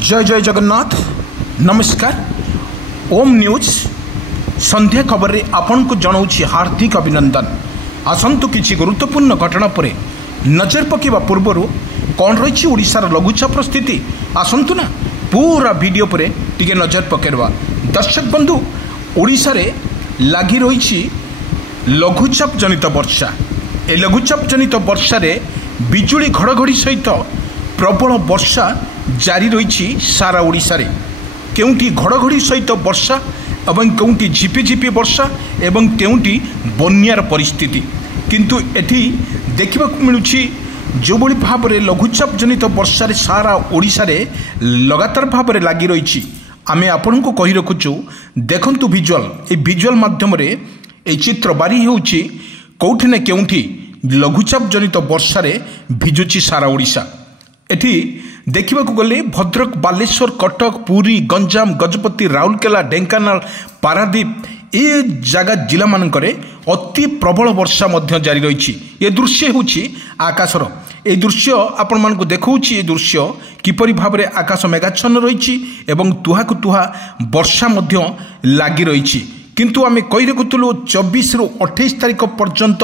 जय जय जगन्नाथ नमस्कार ओम न्यूज संध्या खबर रे आपन को जनाऊँ हार्दिक अभिनंदन। आसतु किसी गुरुत्वपूर्ण घटना पर नजर पकेवा पूर्व कौन रही ओडिशार लघुचाप स्थिति आसतु ना पूरा वीडियो पर टिके नजर पकेवा। दर्शक बंधु ओडिशा रे लगी रही लघुचाप जनित वर्षा। ए लघुचाप जनित वर्षा रे बिजुली घड़घड़ी सहित प्रबल वर्षा जारी रही सारा ओडिशा रे। केउंटी घड़घड़ी सहित वर्षा एवं केउंटी झिपिझिपि वर्षा एवं केउंटी बन्यार परिस्थिति किंतु एठी देखा मिलूँ जो भाव में लघुचाप जनित वर्षा रे सारा ओडिशा रे लगातार भाव में लगी रही। आमे आपन को कही रखुचु देखंतु विजुअल ए विजुअल माध्यम रे ए चित्र बारी होउची कोउठी न केउंठी लघुचाप जनित वर्षा रे भिजुची सारा ओडिशा। एठी देखा गले भद्रक बालेश्वर कटक पुरी गंजाम गजपति राउरकेला ढेंकानाल पारादीप ए जगह जिला मानकरे अति प्रबल वर्षा मध्य जारी रही। ये दृश्य होची आकाशर ए दृश्य आपण मानकु देखौची। ए दृश्य किपरि भाव में आकाश मेघाच्छन्न रही एवं तुहा को तुहा वर्षा मध्य लगी रही। किंतु आमे कही रखुलु 24 रु 28 तारिख पर्यंत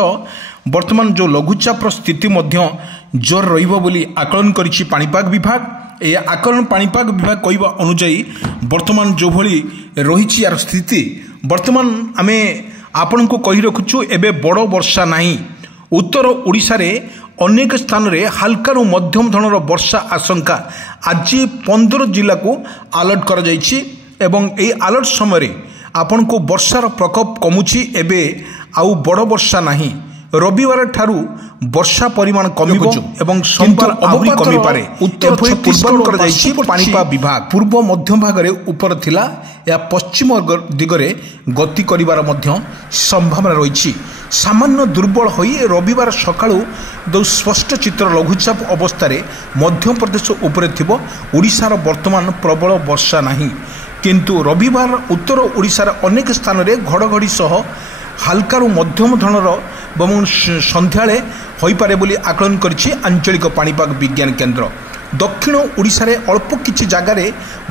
वर्तमान जो लघुचाप स्थिति मध्य जोर रहिबो बोली आकलन करिछि पाणीपाग विभाग। ए आकलन पाणीपाग विभाग कहवा अनुजाई वर्तमान जो भली रही यार स्थिति वर्तमान आमे आपण को कही रखुछु एबे बड़ वर्षा नहीं। उत्तर ओडिशा रे अनेक स्थान रे हल्का रु मध्यम धरणर वर्षा आशंका आज 15 जिला को अलर्ट कर जाइछि एवं ए अलर्ट समय आपण को वर्षार प्रकोप कमुछि। एबे आउ बड़ वर्षा नहीं। रविवार ठारू वर्षा परिमाण कमिबो एवं सोमवार आहुरी कमी पारे उत्तर छत्तीसगढ़ कर जाइछि पाणीपाग विभाग। पूर्व मध्य भाग रे ऊपर थिला या पश्चिम दिगरे गति करिवार मध्य संभावना रही। सामान्य दुर्बल होई रविवार सकाळू दो स्पष्ट चित्र लघुचाप अवस्था रे मध्य प्रदेश ऊपर थिबो। ओडिशार वर्तमान प्रबल वर्षा नहीं किंतु रविवार उत्तर ओडिशार अनेक स्थान रे घड़घड़ी सह हल्का रु मध्यम धरणर एवं संध्याळे होइपारे बोली आकलन करिछि आंचलिक पाणीपाग विज्ञान केन्द्र। दक्षिण ओडिशा रे अल्प किछि जगह रे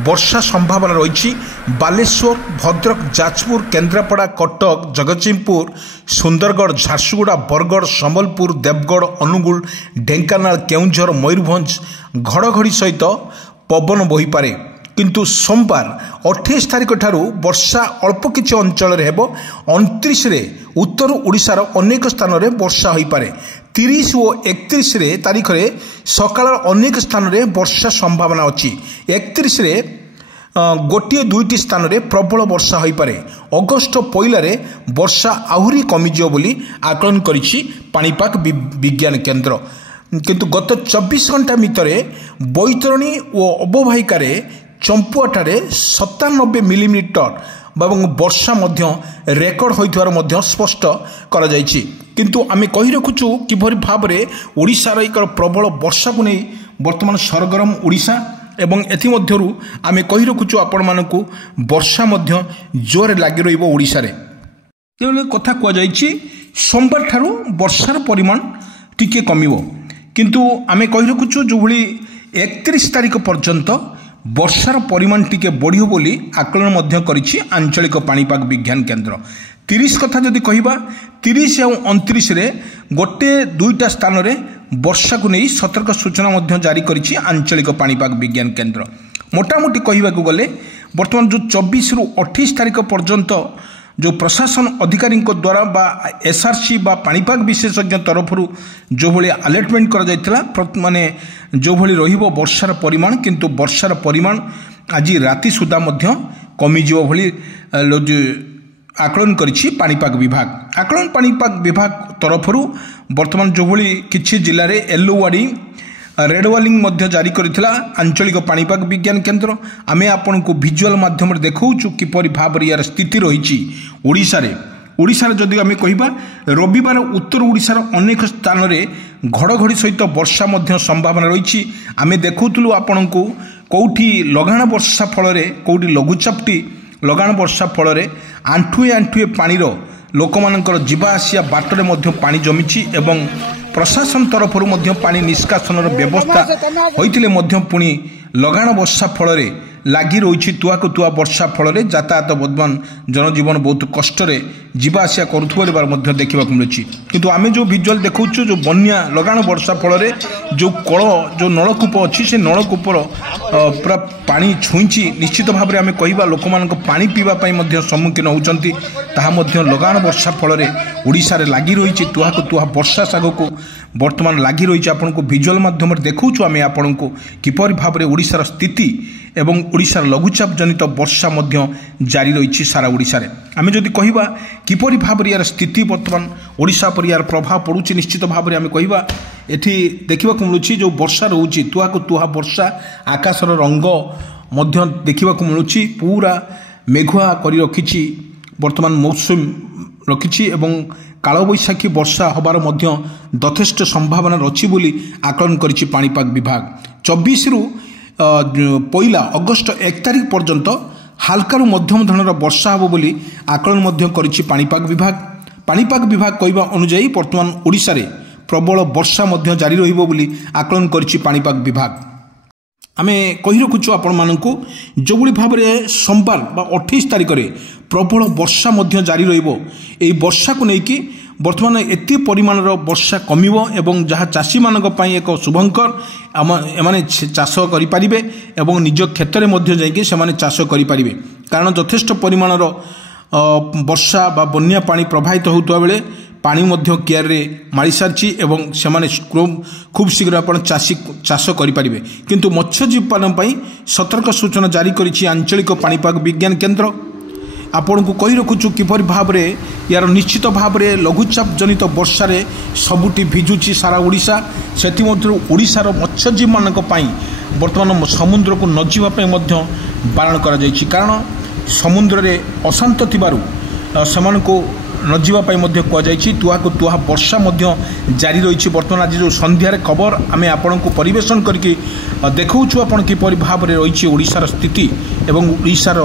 वर्षा संभावना रही। बालेश्वर भद्रक जाजपुर केन्द्रापड़ा कटक जगतसिंहपुर सुंदरगढ़ झारसुगुड़ा बरगढ़ संबलपुर देवगढ़ अनुगुल ढेंकानाल केउंझर मयूरभंज घड़घड़ी सहित पवन बहिपारे किंतु सोमवार 28 तारिख ठारू वर्षा अल्प किछि अंचल रे हेबो। 29 रे उत्तर ओडिशार अनेक स्थान रे वर्षा होई पारे। 30 और 31 रे तारिख रे सकाळ अनेक स्थान रे वर्षा संभावना अछि। 31 रे गोटे दुईटी स्थान रे प्रबल वर्षा होई पारे। अगस्त पहिला रे वर्षा आहुरी कमिजियो बोली आकलन करिछि पाणीपाग विज्ञान केन्द्र। किंतु गत 24 घंटा भितरे बैतरणी और अबभायिका चंपुआठारे 97 मिलीमीटर वर्षा मध्य रेकर्ड होइथवार मध्य स्पष्ट करा जायछि। किंतु आमे कहि रखुछु किभरि भाव में ओडिशार एक प्रबल वर्षा को नहीं वर्तमान सरगरम ओडिशा एवं एथि मध्यरु आमे कहि रखुछु आपण मानकु वर्षा मध्य जोर लागि रहिबो ओडिशा रे। केवल कथा कुआ जायछि सोमवार ठारू वर्षार परिमाण टिके कमिबो किंतु आमे कहि रखुछु जो भली 31 तारिख पर्यंत वर्षार परिमाण टिके बढ़ियो बोली आकलन मध्य करिछि आंचलिक पाणीपाग विज्ञान केन्द्र। 30 कथा जदि कहिबा 30 और 29 रे गोटे दुईटा स्थान रे वर्षा को नहीं सतर्क सूचना मध्य जारी करिछि आंचलिक पाणीपाग विज्ञान केन्द्र। मोटामोटी कहिबाकू गले वर्तमान जो 24 रु 28 तारिख पर्यंत जो प्रशासन अधिकारी द्वारा बा एसआरसी बा पाणीपाग विशेषज्ञ तरफ जो भली अलर्टमेंट करा जायतिला माने जो भली रहिबो वर्षार परिमाण किंतु वर्षार परिमाण आज राति सुधा मध्य कमी जीव भली आकलन करिछि पाणीपाग विभाग। आकलन पाणीपाग विभाग तरफ वर्तमान जो भली किछि जिल्ला रे येलो वार्निंग रेड वार्निंग मध्य जारी करिथिला आंचलिक पाणीपाग विज्ञान केन्द्र। आमे आपन को विजुअल माध्यम रे देखौछु किपरि भाव रे यार स्थिति रहिछि ओडिशा रे। ओडिशा रे जदि आमे कहिबा रविवार उत्तर ओडिशार अनेक स्थान रे घड़घड़ी सहित वर्षा मध्य संभावना रहिछि। आमे देखौथुलु आपन को कोठी लगाण वर्षा फल रे कोठी लघुचापटी लगाण वर्षा फल रे आंठुए आंठुए पानी रो लोकमानकर जीवा आसिया बाटरे मध्य पानी जमिछि एवं प्रशासन तरफ पानी निष्कासन व्यवस्था होइतिले मध्य पुणी लगाण वर्षा फल लगी रही तुआक तुआ वर्षा फल यातायात बर्तमान जनजीवन बहुत कष्ट जीवा आसिया करुवा देखा मिलूँ किंतु आम जो विजुअल देखु जो बन्या लगाण वर्षा फल जो कल जो नलकूप अच्छी से नलकूपर पूरा पानी छुईची निश्चित भाव में आम कह लोक मान पानी पीवाई सम्मुखीन होती लगाण वर्षा फल ओडिशा रे लगी रही तुआक तुआ वर्षा साग को बर्तमान लगी रही आपन को विजुअल माध्यम देखु आम आपन को किपर भाव में ओडिशार स्थिति एवं ओडिशार लघुचाप जनित वर्षा मध्य जारी रही सारा ओडिशा रे आम जदि कहवा किपर भाव में यार स्थिति बर्तमान ओडिशा पर यार प्रभाव पड़ुछि निश्चित भाव में आम कहवा एठी देखा मिलूँ जो वर्षा रोचे तुआक तुहा वर्षा आकाशर रंग मध्य देखा मिलूँ पूरा मेघुआ कर रखी बर्तमान मौसम रखी एवं कालबैशाखी वर्षा हबार मध्य यथेष्ट संभावना रही बोली आकलन करिछि पाणीपाग विभाग 24 रु पहला अगस्ट 1 तारिख पर्यंत हालकारु मध्यम धरणर वर्षा होब बोली आकलन मध्य करिछि पाणीपाग विभाग कहवा अनुଯାयी वर्तमान ओडिशा रे प्रबल वर्षा मध्य जारी रहिबो बोली आकलन करिछि पाणीपाग विभाग आमे कहि रखुछु आपण मानकु जो भली भाव में सोमवार बा 28 तारिख में प्रबल वर्षा मध्य जारी रहिबो एई वर्षा को लेकिन बर्तमान एते परिमाणर वर्षा कमिबो एवं जहाँ चाषी मानक पई एक शुभंकर एमाने चाष करि परिबे एवं निज क्षेत्र में मध्य जाइके सेमाने चाष करि परिबे कारण यथेष्ट परिमाणर वर्षा बा बन्या पानी प्रवाहित होउतबा बेले पानी मध्य कियार रे मारी सारछि एवं सेमाने खूब शीघ्र आपण चाष करि परिबे किंतु मत्स्यजीवी पालन पई सतर्क सूचना जारी करिछि आंचलिक पाणीपाग विज्ञान केन्द्र आपण को कही रखुछु किपर भाव में यार निश्चित भाव में लघुचाप जनित वर्षा रे सबुटी भिजुची सारा ओडिशा सेति मध्य ओडिशार मत्स्यजीवी मानक पई वर्तमान समुद्र को न जीवाई बारण करा जायछि कारण समुद्र रे अशांत थिबारु समान को न जीवाई कहुई तुआक तुहा वर्षा जारी रही बर्तमान आज जो संध्यार खबर आम आपण को परिवेशन करके देखौछु आपण किपर भाव में रही ओडिशार स्थिति एवं ओडिशार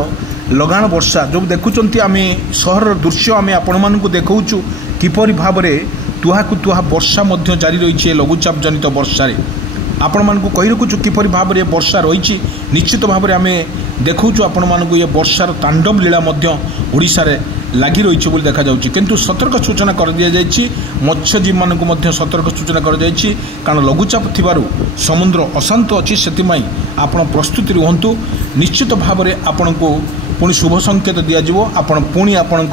लगाण वर्षा जो देखुंत आम सहर दृश्य आम आपण मानक देखौछु किपर भाव में तुहाक तुहा वर्षा जारी रही लघुचाप जनित वर्षा आपण मानक कही रखुछु किपर भाव में वर्षा रही निश्चित भाव में आम देखौछु आपण मानक ये वर्षार तांडव लीला ओडिशा रे लगी रही बोली देखा जाउछि किंतु सतर्क सूचना कर दिया जायछि मत्स्यजीवी मानक मध्य सतर्क सूचना कर जायछि कारण लघुचाप थिबारु समुद्र अशांत अछि सेतिमाई आपण प्रस्तुति रुहंतु निश्चित भाव में आपण को पुणी शुभ संकेत दिया जिवो आपण पुणी आपण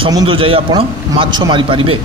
समुद्र जाई आपण माछ मारी पारिबे।